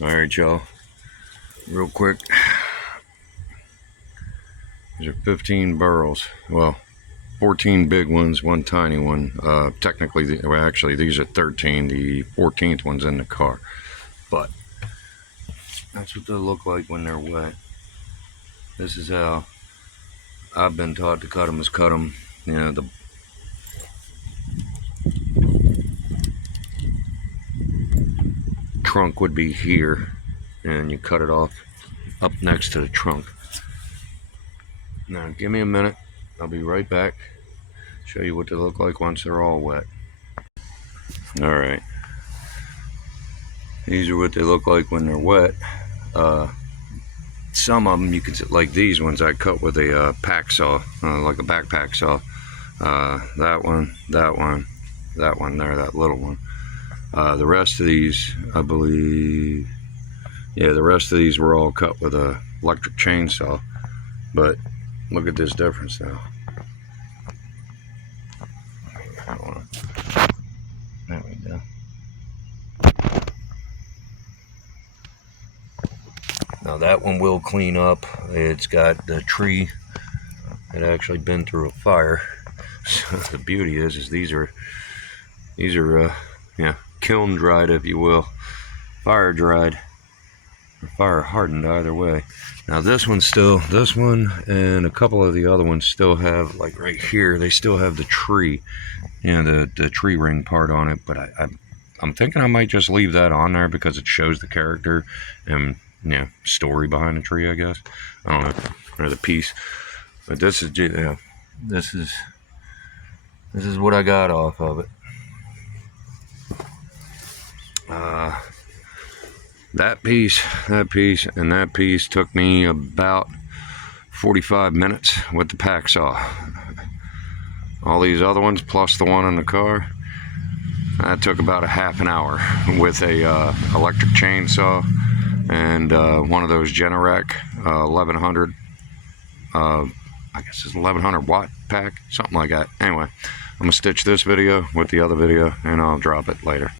Alright, y'all, real quick, these are 15 burls. Well, 14 big ones, one tiny one. Technically, well, actually, these are 13. The 14th one's in the car. But that's what they look like when they're wet. This is how I've been taught to cut them, is cut them. You know, the trunk would be here, and you cut it off up next to the trunk. Now, give me a minute. I'll be right back. Show you what they look like once they're all wet. Alright. These are what they look like when they're wet. Some of them, you can, like these ones, I cut with a pack saw, like a backpack saw. That one, that one, that one there, that little one. The rest of these, I believe, yeah, the rest of these were all cut with a electric chainsaw. But look at this difference now. There we go. Now that one will clean up. It's got the tree had actually been through a fire. So the beauty is these are yeah, kiln dried, if you will, fire dried or fire hardened, either way. Now this one and a couple of the other ones still have, like right here, they still have the tree, you know, the tree ring part on it. But I'm thinking I might just leave that on there because it shows the character and, yeah, story behind the tree, I guess. I don't know, or the piece. But this is, yeah, this is what I got off of it. That piece, and that piece took me about 45 minutes with the pack saw. All these other ones, plus the one in the car, that took about a half an hour with a electric chainsaw and one of those Generac 1100, I guess it's 1100 watt pack, something like that. Anyway, I'm gonna stitch this video with the other video and I'll drop it later.